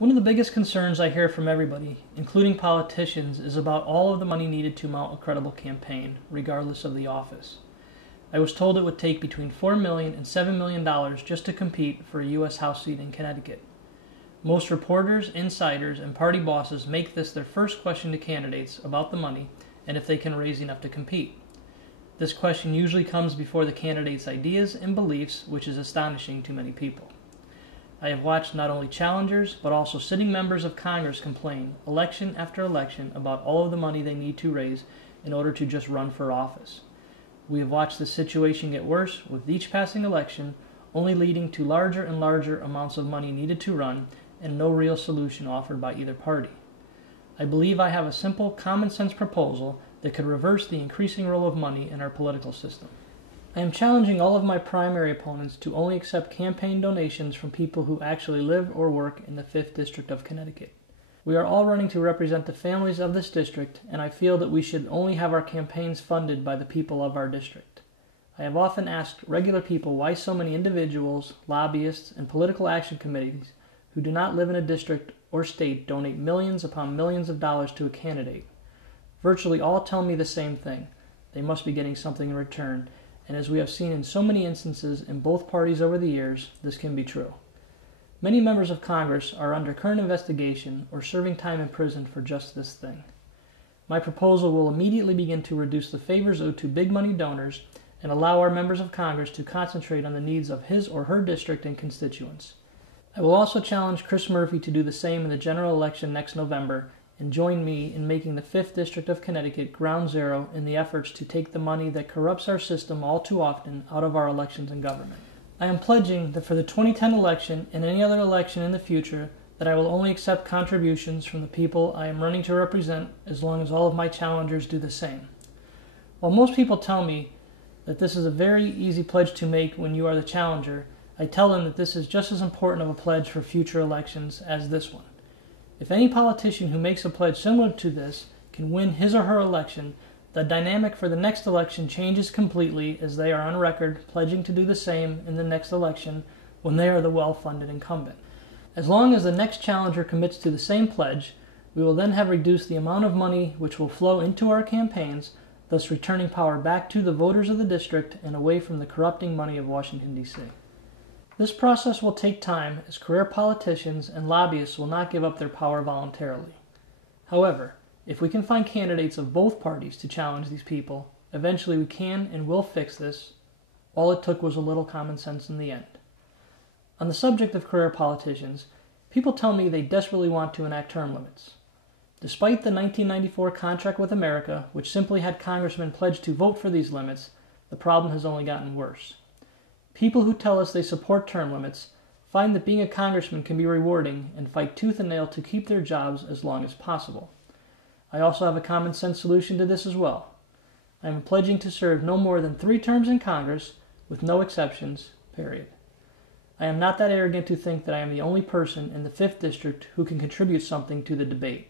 One of the biggest concerns I hear from everybody, including politicians, is about all of the money needed to mount a credible campaign, regardless of the office. I was told it would take between $4 million and $7 million just to compete for a U.S. House seat in Connecticut. Most reporters, insiders, and party bosses make this their first question to candidates about the money and if they can raise enough to compete. This question usually comes before the candidate's ideas and beliefs, which is astonishing to many people. I have watched not only challengers, but also sitting members of Congress complain, election after election, about all of the money they need to raise in order to just run for office. We have watched the situation get worse with each passing election, only leading to larger and larger amounts of money needed to run, and no real solution offered by either party. I believe I have a simple, common-sense proposal that could reverse the increasing role of money in our political system. I am challenging all of my primary opponents to only accept campaign donations from people who actually live or work in the 5th District of Connecticut. We are all running to represent the families of this district, and I feel that we should only have our campaigns funded by the people of our district. I have often asked regular people why so many individuals, lobbyists, and political action committees who do not live in a district or state donate millions upon millions of dollars to a candidate. Virtually all tell me the same thing. They must be getting something in return, and as we have seen in so many instances in both parties over the years, this can be true. Many members of Congress are under current investigation or serving time in prison for just this thing. My proposal will immediately begin to reduce the favors owed to big money donors and allow our members of Congress to concentrate on the needs of his or her district and constituents. I will also challenge Chris Murphy to do the same in the general election next November and join me in making the 5th District of Connecticut ground zero in the efforts to take the money that corrupts our system all too often out of our elections and government. I am pledging that for the 2010 election and any other election in the future, that I will only accept contributions from the people I am running to represent as long as all of my challengers do the same. While most people tell me that this is a very easy pledge to make when you are the challenger, I tell them that this is just as important of a pledge for future elections as this one. If any politician who makes a pledge similar to this can win his or her election, the dynamic for the next election changes completely, as they are on record pledging to do the same in the next election when they are the well-funded incumbent. As long as the next challenger commits to the same pledge, we will then have reduced the amount of money which will flow into our campaigns, thus returning power back to the voters of the district and away from the corrupting money of Washington, D.C. This process will take time, as career politicians and lobbyists will not give up their power voluntarily. However, if we can find candidates of both parties to challenge these people, eventually we can and will fix this. All it took was a little common sense in the end. On the subject of career politicians, people tell me they desperately want to enact term limits. Despite the 1994 contract with America, which simply had congressmen pledge to vote for these limits, the problem has only gotten worse. People who tell us they support term limits find that being a congressman can be rewarding and fight tooth and nail to keep their jobs as long as possible. I also have a common sense solution to this as well. I am pledging to serve no more than 3 terms in Congress, with no exceptions, period. I am not that arrogant to think that I am the only person in the 5th District who can contribute something to the debate.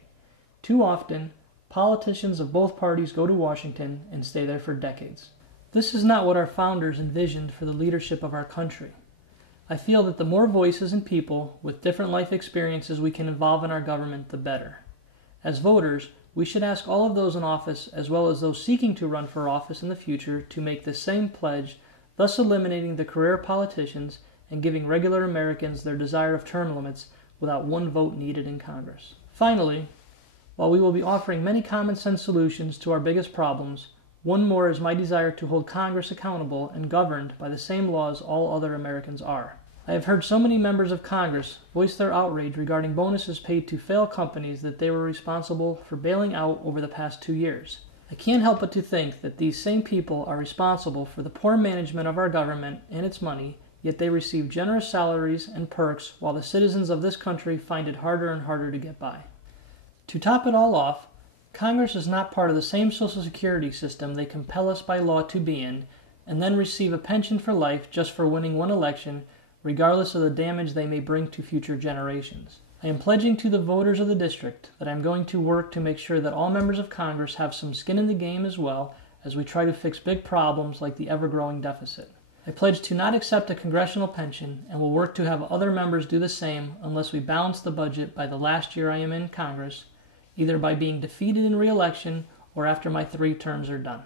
Too often, politicians of both parties go to Washington and stay there for decades. This is not what our founders envisioned for the leadership of our country. I feel that the more voices and people with different life experiences we can involve in our government, the better. As voters, we should ask all of those in office, as well as those seeking to run for office in the future, to make the same pledge, thus eliminating the career politicians and giving regular Americans their desire of term limits without one vote needed in Congress. Finally, while we will be offering many common sense solutions to our biggest problems, one more is my desire to hold Congress accountable and governed by the same laws all other Americans are. I have heard so many members of Congress voice their outrage regarding bonuses paid to failed companies that they were responsible for bailing out over the past 2 years. I can't help but to think that these same people are responsible for the poor management of our government and its money, yet they receive generous salaries and perks while the citizens of this country find it harder and harder to get by. To top it all off, Congress is not part of the same Social Security system they compel us by law to be in, and then receive a pension for life just for winning one election, regardless of the damage they may bring to future generations. I am pledging to the voters of the district that I am going to work to make sure that all members of Congress have some skin in the game as well, as we try to fix big problems like the ever-growing deficit. I pledge to not accept a congressional pension and will work to have other members do the same unless we balance the budget by the last year I am in Congress, either by being defeated in re-election or after my 3 terms are done.